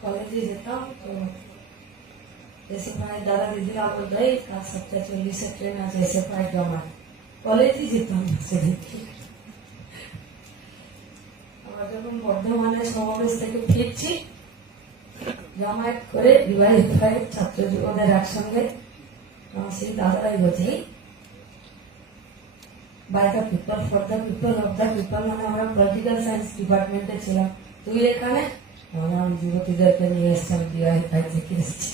তো এসে প্রায় দাদা দিদিরা বলতো এই কাল সাতটা চল্লিশের ট্রেন আছে এসে প্রায় জমা কলেজই যেতাম না সেদিনকে আবার যখন বর্ধমানের সমাবেশ থেকে ফিরছি জামায়াত করে বিবাহিত হয়ে ছাত্র যুবদের একসঙ্গে আমার সেই দাদারাই বলছে "এই, by the people, for the people, of the people মানে আমরা পলিটিক্যাল সায়েন্স ডিপার্টমেন্টে ছিলাম তুই এখানে? মানে আমি যুবতীদেরকে নিয়ে এসছি বিবাহিত থেকে এসছি।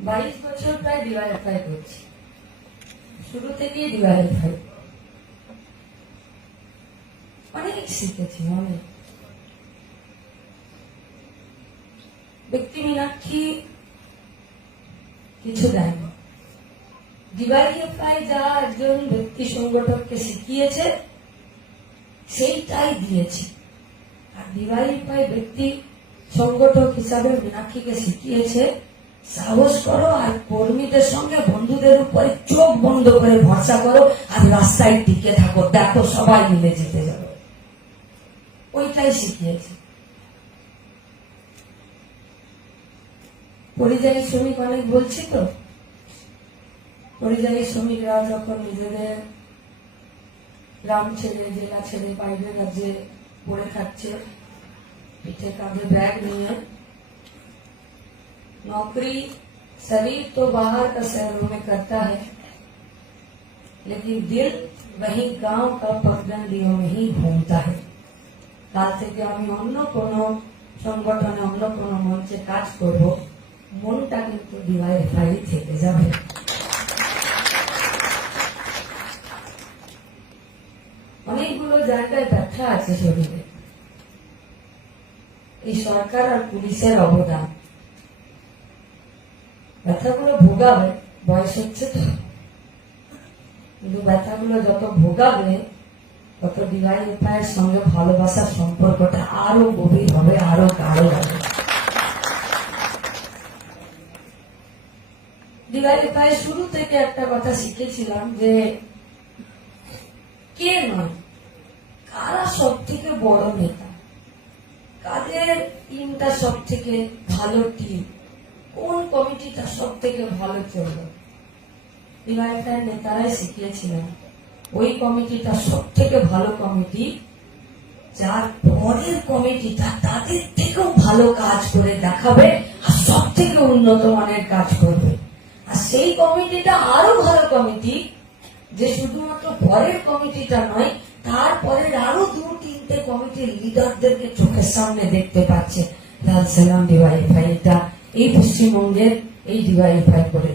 বাইশ বছর প্রায় করছি। শুরু থেকেই অনেক শিখেছি অনেক। ব্যক্তি মীনাক্ষী কিছু দেয়নি ডিওয়াইএফআই যা একজন ব্যক্তি সংগঠককে শিখিয়েছে সেইটাই দিয়েছে। আর ডিওয়াইএফআই ব্যক্তি সংগঠক হিসাবে মীনাক্ষীকে শিখিয়েছে, সাহস করো আর কর্মীদের সঙ্গে বন্ধুদের উপরে চোখ বন্ধ করে ভরসা করো আর রাস্তায় টিকে থাকো, দেখো সবাই মিলে যেতে যাবে। ওইটাই শিখিয়েছে। পরিযায়ী শ্রমিক অনেক বলছি তো? পরিযায়ী শ্রমিকরা যখন নিজেদের গ্রাম ছেড়ে জেলা ছেড়ে বাইরের রাজ্যে পড়ে থাকছে পিঠে কাঁধে ব্যাগ নিয়ে नौकरी शरीर तो बाहर का शहरों में करता है लेकिन दिल वही गांव का पगडंडियों में ही घूमता है কাল থেকে আমি অন্য কোনো সংগঠনে অন্য কোনো মঞ্চে কাজ করব মনটা কিন্তু ডিওয়াইফাই থেকে যাবে আছে শরীরে এই সরকার আর পুলিশের অবদান। ব্যথাগুলো ভোগাবে, বয়স হচ্ছে তো। কিন্তু ব্যথাগুলো যত ভোগাবে, তত ডিভাইন উপায়ের সঙ্গে ভালোবাসার সম্পর্কটা আরও গভীর হবে, আরও গাঢ় হবে ডিভাইন উপায় শুরু থেকে একটা কথা শিখেছিলাম যে, কে নয়? কারা সব থেকে বড় নেতা? কাদের টিমটা সব থেকে ভালো টিম কোন কমিটিটা সব থেকে ভালো চলবে ডিভাইডার নেতারাই শিখিয়েছিলেন, ওই কমিটিটা সব থেকে ভালো কমিটি যার পরের কমিটিটা তাদের থেকেও ভালো কাজ করে দেখাবে আর সব থেকে উন্নত মানের কাজ করবে। আর সেই কমিটিটা আরও ভালো কমিটি যে শুধুমাত্র পরের কমিটিটা নয় তারপরের আরও দু, তিনটে কমিটির লিডারদেরকে চোখের সামনে দেখতে পাচ্ছে। লাল সালাম ডিওয়াইফাই এটা এই পশ্চিমবঙ্গের এই ডিওয়াইফাই করে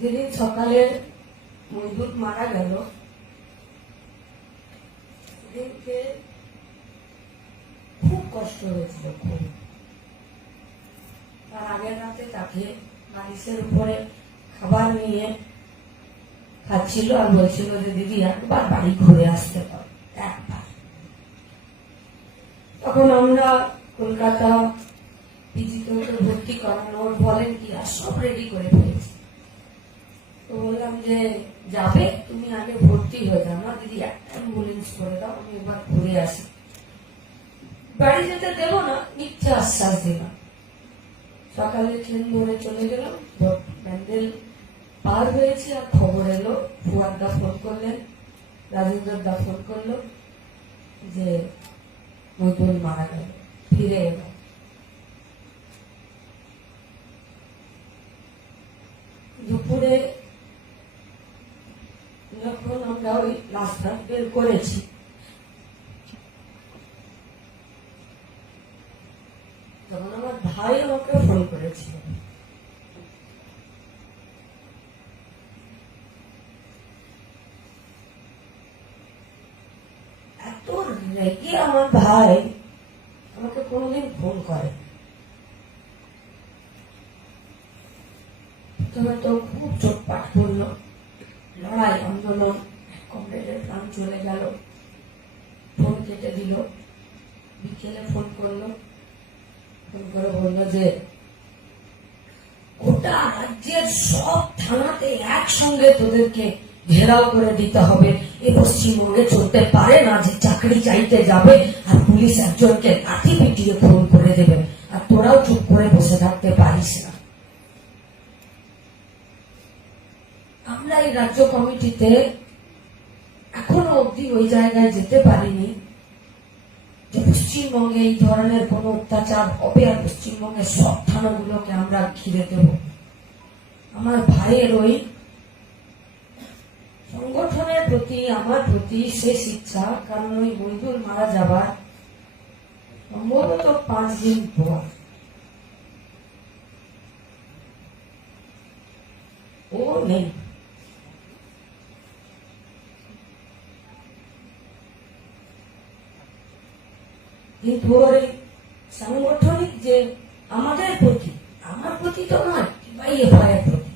যেদিন সকালে মজদুর মারা গেল খুব কষ্ট হয়েছিল খুব। তার আগের রাতে তাকে বালিশের উপরে খাবার নিয়ে খাচ্ছিল আর বলছিল যে, দিদি, একবার বাড়ি ঘুরে আসতে পারো, একবার। তখন আমরা কলকাতা পিজিতে ভর্তি করানো ওর বলেন কি আর সব রেডি করে ফেলেছি। বললাম যে যাবে, তুমি আগে ভর্তি হয়ে যাও। না দিদি একটা অ্যাম্বুলেন্স করে দাও, আমি এবার ঘুরে আসি। বাড়ি যেতে দেবো না, মিথ্যে আশ্বাস দিলাম। সকালে ট্রেন ধরে চলে গেলাম ভোট প্যান্ডেল পার হয়েছে, আর খবর এলো ফুয়ারদা ফোন করলেন রাজেন্দ্র দা ফোন করল, যে মজুর মারা গেল, ফিরে এলো দুপুরে যখন আমরা ওই রাস্তা বের করেছি। তখন আমার ভাই আমাকে ফোন করেছিল। এত রেগে আমার ভাই আমাকে কোনোদিন ফোন করে। তবে তো খুব চোটপাট করল লড়াই, আন্দোলন কমরেডের প্রাণ চলে গেল। ফোন কেটে দিল। বিকেলে ফোন করল। ফোন করে বলল যে, গোটা রাজ্যের সব থানাতে একসঙ্গে তোদেরকে ঘেরাও করে দিতে হবে। এ পশ্চিমবঙ্গে চলতে পারে না যে চাকরি চাইতে যাবে আর পুলিশ একজনকে লাঠি পিটিয়ে ফোন করে দেবে। আর তোরাও চুপ করে বসে থাকতে পারিস না। আমরা এই রাজ্য কমিটিতে অব্দি ওই জায়গায় যেতে পারিনি। যে পশ্চিমবঙ্গে এই ধরনের কোন অত্যাচার হবে আর পশ্চিমবঙ্গের সব থানাগুলোকে আমরা ঘিরে দেব। আমার ভাইয়ের ওই সংগঠনের প্রতি, আমার প্রতি শেষ ইচ্ছা, কারণ ওই মইদুল মারা যাবার সম্ভবত পাঁচ দিন পর। ও নেই। কিন্তু ওর এই সাংগঠনিক যে আমাদের প্রতি, আমার প্রতি তো নয় ডিওয়াইএফআই এর প্রতি।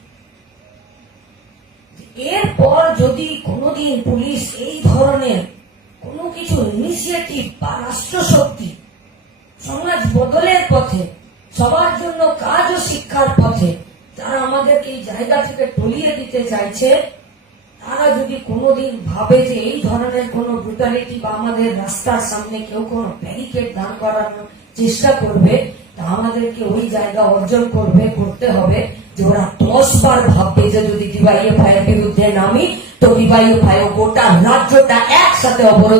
এরপর যদি কোনোদিন পুলিশ এই ধরনের কোনো কিছু ইনিশিয়েটিভ বা রাষ্ট্রশক্তি, সমাজ বদলের পথে, সবার জন্য কাজ ও শিক্ষার পথে, তারা আমাদেরকে এই জায়গা থেকে টলিয়ে দিতে চাইছে তারা যদি কোনোদিন ভাবে যে এই ধরনের কোনো ব্রুটালিটি বা আমাদের রাস্তার সামনে কেউ কোনো ব্যারিকেড দান করানোর চেষ্টা করবে, তা আমাদেরকে ওই জায়গা অর্জন করবে, করতে হবে যে ওরা দশ বার ভাববে যে যদি ডিওয়াইএফআই এর বিরুদ্ধে নামি, তো ডিওয়াইএফআই গোটা রাজ্যটা একসাথে অবরোধ